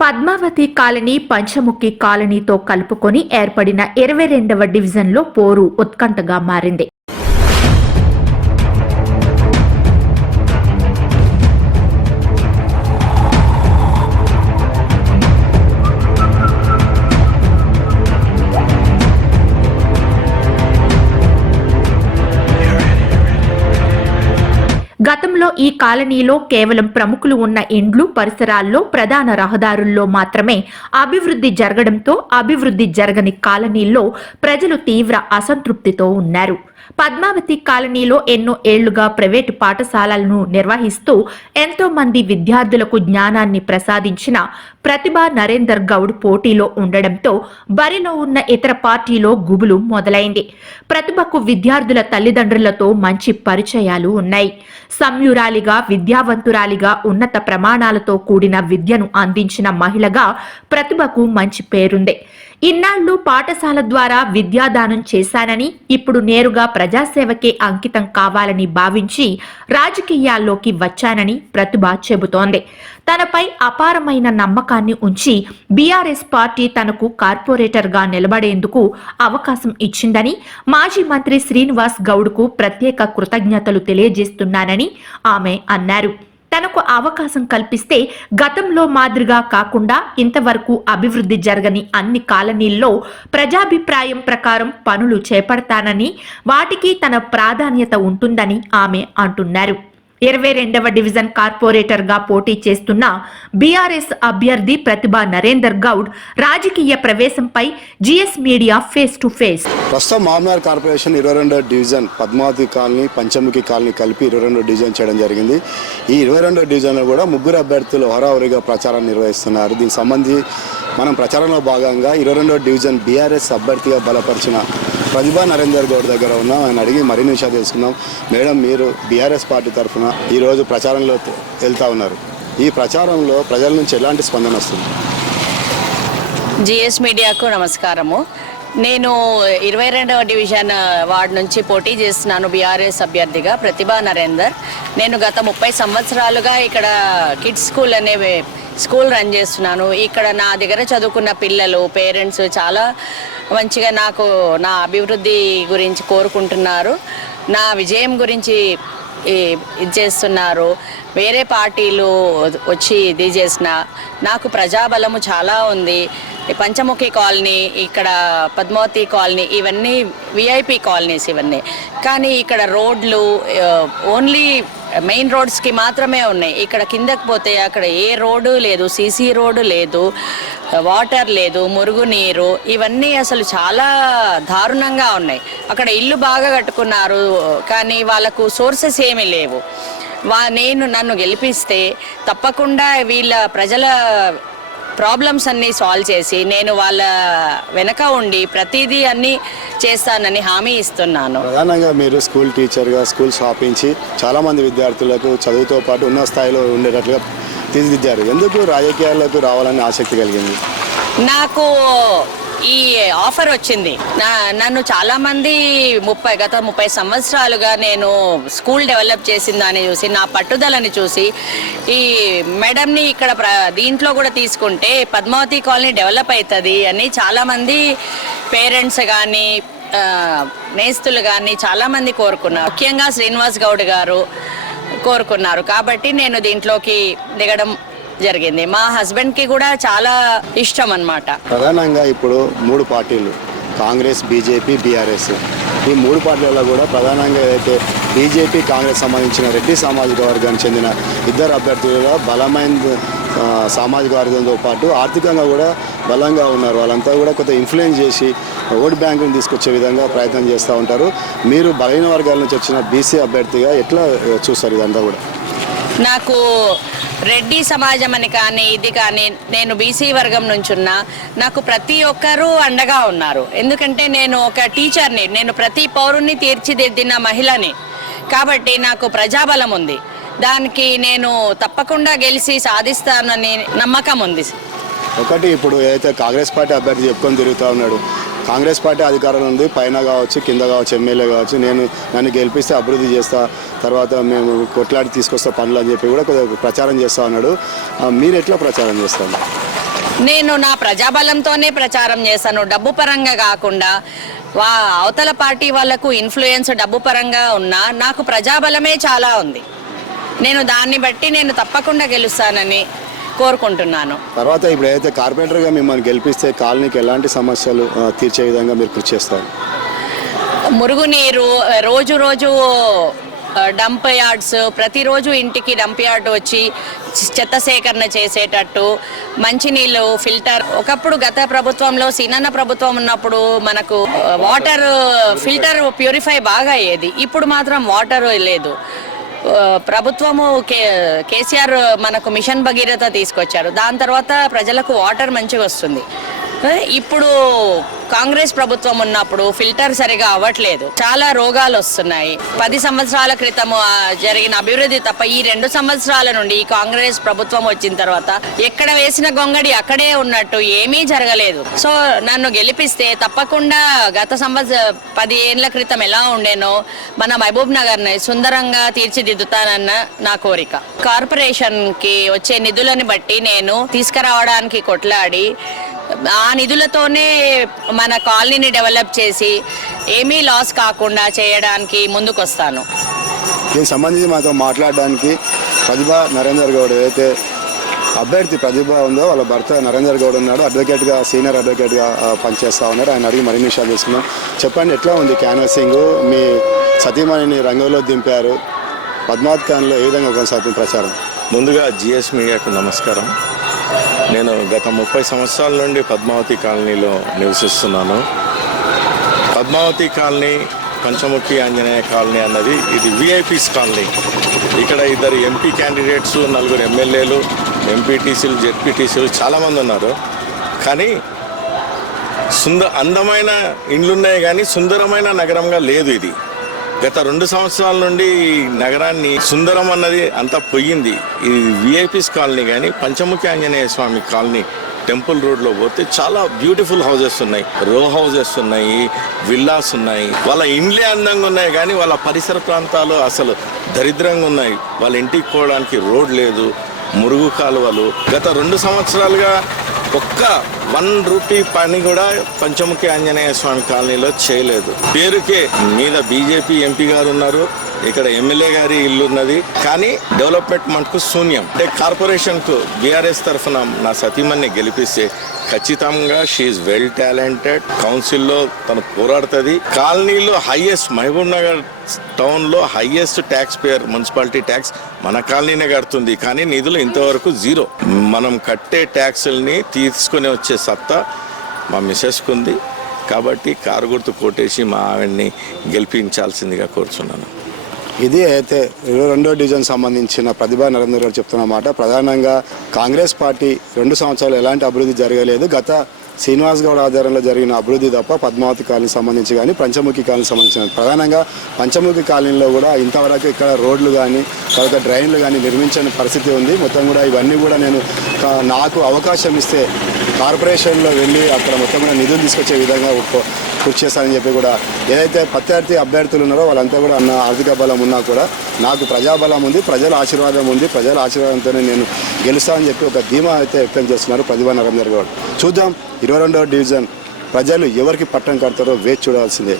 Padmavati colony Panchamukhi కాలనీతో కలుపుకొని ఏర్పడిన 22వ డివిజన్లో పోరు ఉత్కంఠగా మారింది. గతంలో ఈ కాలనీలో కేవలం ప్రముఖులు ఉన్న ఇండ్లు, పరిసరాల్లో, ప్రధాన రహదారుల్లో మాత్రమే అభివృద్ధి జరగడంతో అభివృద్ధి జరగని కాలనీల్లో ప్రజలు తీవ్ర అసంతృప్తితో ఉన్నారు. పద్మావతి కాలనీలో ఎన్నో ఏళ్లుగా ప్రైవేటు పాఠశాలలను నిర్వహిస్తూ ఎంతో మంది విద్యార్థులకు జ్ఞానాన్ని ప్రసాదించిన ప్రతిభా నరేందర్ గౌడ్ పోటీలో ఉండడంతో బరిలో ఉన్న ఇతర పార్టీలో గుబులు మొదలైంది. ప్రతిభకు విద్యార్థుల తల్లిదండ్రులతో మంచి పరిచయాలు ఉన్నాయి. సంయురాలిగా, విద్యావంతురాలిగా, ఉన్నత ప్రమాణాలతో కూడిన విద్యను అందించిన మహిళగా ప్రతిభకు మంచి పేరుంది. ఇన్నాళ్లు పాఠశాల ద్వారా విద్యాదానం చేశానని, ఇప్పుడు నేరుగా ప్రజాసేవకే అంకితం కావాలని భావించి రాజకీయాల్లోకి వచ్చానని ప్రతిభ చెబుతోంది. తనపై అపారమైన నమ్మకాన్ని ఉంచి బీఆర్ఎస్ పార్టీ తనకు కార్పొరేటర్గా నిలబడేందుకు అవకాశం ఇచ్చిందని, మాజీ మంత్రి శ్రీనివాస్ గౌడ్కు ప్రత్యేక కృతజ్ఞతలు తెలియజేస్తున్నానని ఆమె అన్నారు. తనకు అవకాశం కల్పిస్తే గతంలో మాదిరిగా కాకుండా ఇంతవరకు అభివృద్ధి జరగని అన్ని కాలనీల్లో ప్రజాభిప్రాయం ప్రకారం పనులు చేపడతానని, వాటికి తన ప్రాధాన్యత ఉంటుందని ఆమె అంటున్నారు. 22వ డివిజన్ కార్పొరేటర్ గా పోటీ చేస్తున్న బీఆర్ఎస్ అభ్యర్థి ప్రతిభా నరేందర్ గౌడ్ రాజకీయ ప్రవేశంపై GS media face to face. ప్రస్తుతం మామనార్ కార్పొరేషన్ 22వ division Padmavathi colony, Panchamukhi colony కలిపి 22వ డివిజన్ చేయడం జరిగింది. ఈ 22వ డివిజన్లో కూడా ముగ్గురు అభ్యర్థులు హోరాహోరీగా ప్రచారాన్ని నిర్వహిస్తున్నారు. దీనికి సంబంధించి మనం ప్రచారంలో భాగంగా 22వ డివిజన్ బీఆర్ఎస్ అభ్యర్థిగా బలపరిచిన ప్రతిభా నరేందర్ గౌడ్ దగ్గర ఉన్నాం. ఆయన అడిగి మరిన్ని విషయాలు తెలుసుకుందాం. మేడం, మీరు బీఆర్ఎస్ పార్టీ తరఫున ఈరోజు ప్రచారంలో వెళ్తా ఉన్నారు. ఈ ప్రచారంలో ప్రజల నుంచి ఎలాంటి స్పందన వస్తుంది? జిఎస్ మీడియాకు నమస్కారము. నేను 22వ డివిజన్ వార్డు నుంచి పోటీ చేస్తున్నాను బీఆర్ఎస్ అభ్యర్థిగా ప్రతిభా నరేందర్. నేను గత 30 సంవత్సరాలుగా ఇక్కడ కిడ్స్ స్కూల్ అనే స్కూల్ రన్ చేస్తున్నాను. ఇక్కడ నా దగ్గర చదువుకున్న పిల్లలు, పేరెంట్స్ చాలా మంచిగా నాకు నా అభివృద్ధి గురించి కోరుకుంటున్నారు, నా విజయం గురించి ఇది చేస్తున్నారు. వేరే పార్టీలు వచ్చి ఇది చేసిన నాకు ప్రజాబలము చాలా ఉంది. పంచముఖి కాలనీ, ఇక్కడ పద్మావతి కాలనీ, ఇవన్నీ విఐపి కాలనీస్ ఇవన్నీ. కానీ ఇక్కడ రోడ్లు ఓన్లీ మెయిన్ రోడ్స్కి మాత్రమే ఉన్నాయి. ఇక్కడ కిందకి పోతే అక్కడ ఏ రోడ్డు లేదు, సీసీ రోడ్డు లేదు, వాటర్ లేదు, మురుగునీరు, ఇవన్నీ అసలు చాలా దారుణంగా ఉన్నాయి. అక్కడ ఇల్లు బాగా కట్టుకున్నారు కానీ వాళ్ళకు సోర్సెస్ ఏమీ లేవు. నన్ను గెలిపిస్తే తప్పకుండా వీళ్ళ ప్రజల ప్రాబ్లమ్స్ అన్నీ సాల్వ్ చేసి నేను వాళ్ళ వెనక ఉండి ప్రతిదీ అన్నీ చేస్తానని హామీ ఇస్తున్నాను. ప్రధానంగా మీరు స్కూల్ టీచర్గా స్కూల్ స్థాపించి చాలామంది విద్యార్థులకు చదువుతో పాటు ఉన్న స్థాయిలో ఉండేటట్లుగా తీర్చిదిద్దారు. ఎందుకు రాజకీయాల్లోకి రావాలని ఆసక్తి కలిగింది? నాకు ఈ ఆఫర్ వచ్చింది. నన్ను చాలామంది గత 30 సంవత్సరాలుగా నేను స్కూల్ డెవలప్ చేసిన దాన్ని చూసి, నా పట్టుదలని చూసి, ఈ మేడంని ఇక్కడ దీంట్లో కూడా తీసుకుంటే పద్మావతి కాలనీ డెవలప్ అవుతుంది అని చాలామంది పేరెంట్స్ కానీ నేస్తులు కానీ చాలామంది కోరుకున్నారు. ముఖ్యంగా శ్రీనివాస్ గౌడ్ గారు కోరుకున్నారు. కాబట్టి నేను దీంట్లోకి దిగడం జరిగింది. మా హస్బెండ్కి కూడా చాలా ఇష్టం అన్నమాట. ప్రధానంగా ఇప్పుడు 3 పార్టీలు, కాంగ్రెస్, బీజేపీ, బీఆర్ఎస్, ఈ 3 పార్టీలలో కూడా ప్రధానంగా అయితే బీజేపీ, కాంగ్రెస్ సంబంధించిన రెడ్డి సామాజిక వర్గానికి చెందిన 2 అభ్యర్థులుగా బలమైన సామాజిక వర్గంతో పాటు ఆర్థికంగా కూడా బలంగా ఉన్నారు. వాళ్ళంతా కూడా కొంత ఇన్ఫ్లుయెన్స్ చేసి ఓటు బ్యాంకుని తీసుకొచ్చే విధంగా ప్రయత్నం చేస్తూ ఉంటారు. మీరు బలహీన వర్గాల నుంచి వచ్చిన బీసీ అభ్యర్థిగా ఎట్లా చూస్తారు ఇదంతా కూడా? నాకు రెడ్డి సమాజం అని కానీ ఇది కానీ, నేను బీసీ వర్గం నుంచి ఉన్నా, నాకు ప్రతి ఒక్కరూ అండగా ఉన్నారు. ఎందుకంటే నేను ఒక టీచర్ని, నేను ప్రతి పౌరుని తీర్చిదిద్దిన మహిళని. కాబట్టి నాకు ప్రజాబలం ఉంది. దానికి నేను తప్పకుండా గెలిచి సాధిస్తానని నమ్మకం ఉంది. ఒకటి, ఇప్పుడు ఏదైతే కాంగ్రెస్ పార్టీ అభ్యర్థి చెప్పుకొని తిరుగుతూ ఉన్నాడు, కాంగ్రెస్ పార్టీ అధికారంలో ఉంది, పైన కావచ్చు కింద కావచ్చు ఎమ్మెల్యే కావచ్చు, నన్ను గెలిపిస్తే అభివృద్ధి చేస్తా, తర్వాత మేము కొట్లాడి తీసుకొస్తా పనులు అని చెప్పి కూడా ప్రచారం చేస్తూ ఉన్నాడు. మీరు ఎట్లా ప్రచారం చేస్తాను? నేను నా ప్రజాబలంతోనే ప్రచారం చేశాను, డబ్బు పరంగా కాకుండా. అవతల పార్టీ వాళ్ళకు ఇన్ఫ్లుయెన్స్ డబ్బు పరంగా ఉన్నా నాకు ప్రజాబలమే చాలా ఉంది. నేను దాన్ని బట్టి నేను తప్పకుండా గెలుస్తానని కోరుకుంటున్నాను. తర్వాత ఇప్పుడు ఏదైతే కార్పొరేటర్గా మిమ్మల్ని గెలిపిస్తే కాలనీకి ఎలాంటి సమస్యలు తీర్చే విధంగా మీరు కృషి చేస్తారు? మురుగునీరు, రోజు డంప్ యార్డ్స్, ప్రతిరోజు ఇంటికి డంప్ యార్డ్ వచ్చి చెత్త సేకరణ చేసేటట్టు, మంచినీళ్ళు ఫిల్టర్. ఒకప్పుడు గత ప్రభుత్వంలో సీనన్న ప్రభుత్వం ఉన్నప్పుడు మనకు వాటర్ ఫిల్టర్ ప్యూరిఫై బాగా అయ్యేది. ఇప్పుడు మాత్రం వాటర్ లేదు. ప్రభుత్వము కేసీఆర్ మనకు మిషన్ భగీరథ తీసుకొచ్చారు. దాని తర్వాత ప్రజలకు వాటర్ మంచిగా వస్తుంది. ఇప్పుడు కాంగ్రెస్ ప్రభుత్వం ఉన్నప్పుడు ఫిల్టర్ సరిగా అవ్వట్లేదు, చాలా రోగాలు వస్తున్నాయి. 10 సంవత్సరాల క్రితం జరిగిన అభివృద్ధి తప్ప ఈ 2 సంవత్సరాల నుండి ఈ కాంగ్రెస్ ప్రభుత్వం వచ్చిన తర్వాత ఎక్కడ వేసిన గొంగడి అక్కడే ఉన్నట్టు ఏమీ జరగలేదు. సో నన్ను గెలిపిస్తే తప్పకుండా గత 10 ఏళ్ల క్రితం ఎలా ఉండేనో మన మహబూబ్ నగర్ని సుందరంగా తీర్చిదిద్దుతానన్న నా కోరిక. కార్పొరేషన్ కి వచ్చే నిధులను బట్టి నేను తీసుకురావడానికి కొట్లాడి ఆ నిధులతోనే మన కాలనీని డెవలప్ చేసి ఏమీ లాస్ కాకుండా చేయడానికి ముందుకొస్తాను. దీనికి సంబంధించి మాతో మాట్లాడడానికి ప్రతిభ నరేందర్ గౌడ్, ఏదైతే అభ్యర్థి ప్రతిభ ఉందో వాళ్ళ భర్త నరేందర్ గౌడ్ ఉన్నాడు. అడ్వకేట్గా, సీనియర్ అడ్వకేట్గా పనిచేస్తూ ఉన్నాడు. ఆయన అడిగి మరిన్ని విషయాలు తీసుకున్నాం. చెప్పండి, ఎట్లా ఉంది క్యాన్వాసింగ్? మీ సతీమణిని రంగంలో దింపారు. పద్మావతి కాలనీలో ఏ విధంగా కొనసాగుతుంది ప్రచారం? ముందుగా జిఎస్ మీడియాకు నమస్కారం. నేను గత 30 సంవత్సరాల నుండి పద్మావతి కాలనీలో నివసిస్తున్నాను. పద్మావతి కాలనీ, పంచముఖి ఆంజనేయ కాలనీ అన్నది ఇది విఐపీస్ కాలనీ. ఇక్కడ 2 ఎంపీ క్యాండిడేట్స్, 4 ఎమ్మెల్యేలు, ఎంపీటీసీలు, జెడ్పీటీసీలు చాలామంది ఉన్నారు. కానీ అందమైన ఇండ్లున్నాయి కానీ సుందరమైన నగరంగా లేదు ఇది. గత 2 సంవత్సరాల నుండి ఈ నగరాన్ని సుందరం అన్నది అంతా పోయింది. ఇది విఐపీస్ కాలనీ. కానీ పంచముఖి ఆంజనేయ స్వామి కాలనీ టెంపుల్ రోడ్లో పోతే చాలా బ్యూటిఫుల్ హౌజెస్ ఉన్నాయి, రో హౌజెస్ ఉన్నాయి, విల్లాస్ ఉన్నాయి. వాళ్ళ ఇండ్లే అందంగా ఉన్నాయి కానీ వాళ్ళ పరిసర ప్రాంతాలు అసలు దరిద్రంగా ఉన్నాయి. వాళ్ళ ఇంటికి పోవడానికి రోడ్ లేదు, మురుగు కాలువలు. గత 2 సంవత్సరాలుగా ఒక్క 1 రూపీ పని కూడా పంచముఖి ఆంజనేయ స్వామి కాలనీలో చేయలేదు. పేరుకే మీద బీజేపీ ఎంపీ గారు ఉన్నారు, ఇక్కడ ఎమ్మెల్యే గారి ఇల్లు ఉన్నది, కానీ డెవలప్మెంట్ మటుకు శూన్యం. అంటే కార్పొరేషన్కు బీఆర్ఎస్ తరఫున నా సతీమణిని గెలిపిస్తే ఖచ్చితంగా షీఈ్ వెల్ టాలెంటెడ్. కౌన్సిల్లో తను పోరాడుతుంది. కాలనీలో హైయెస్ట్, మహబూబ్ నగర్ టౌన్లో highest tax payer, municipality tax మన కాలనీనే కడుతుంది. కానీ నిధులు ఇంతవరకు జీరో. మనం కట్టే ట్యాక్సుల్ని తీసుకుని వచ్చే సత్తా మా మిసెస్కు ఉంది. కాబట్టి కారు గుర్తు కొట్టేసి మా ఆవిడ్ని గెలిపించాల్సిందిగా కోరుచున్నాను. ఇది అయితే 22వ డివిజన్ సంబంధించిన ప్రతిభా నరేందర్ గారు చెప్తున్నమాట. ప్రధానంగా కాంగ్రెస్ పార్టీ 2 సంవత్సరాలు ఎలాంటి అభివృద్ధి జరగలేదు. గత శ్రీనివాస్ గౌడ్ ఆధ్వర్యంలో జరిగిన అభివృద్ధి తప్ప పద్మావతి కాలనీ సంబంధించి కానీ పంచముఖి కాలనీ సంబంధించిన, ప్రధానంగా పంచముఖి కాలనీలో కూడా ఇంతవరకు ఇక్కడ రోడ్లు కానీ తర్వాత డ్రైన్లు కానీ నిర్మించని పరిస్థితి ఉంది. మొత్తం కూడా ఇవన్నీ కూడా నేను నాకు అవకాశం ఇస్తే కార్పొరేషన్లో వెళ్ళి అక్కడ మొత్తం కూడా నిధులు తీసుకొచ్చే విధంగా కృషి చేస్తానని చెప్పి కూడా ఏదైతే ప్రత్యర్థి అభ్యర్థులు ఉన్నారో వాళ్ళంతా కూడా అన్న ఆర్థిక బలం ఉన్నా కూడా నాకు ప్రజాబలం ఉంది, ప్రజల ఆశీర్వాదం ఉంది, ప్రజల ఆశీర్వాదంతోనే నేను గెలుస్తానని చెప్పి ఒక ధీమా అయితే వ్యక్తం చేస్తున్నారు ప్రతిభా నరేందర్ గౌడ్. చూద్దాం 22వ డివిజన్ ప్రజలు ఎవరికి పట్టం కడతారో వేచి చూడాల్సిందే.